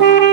Thank you.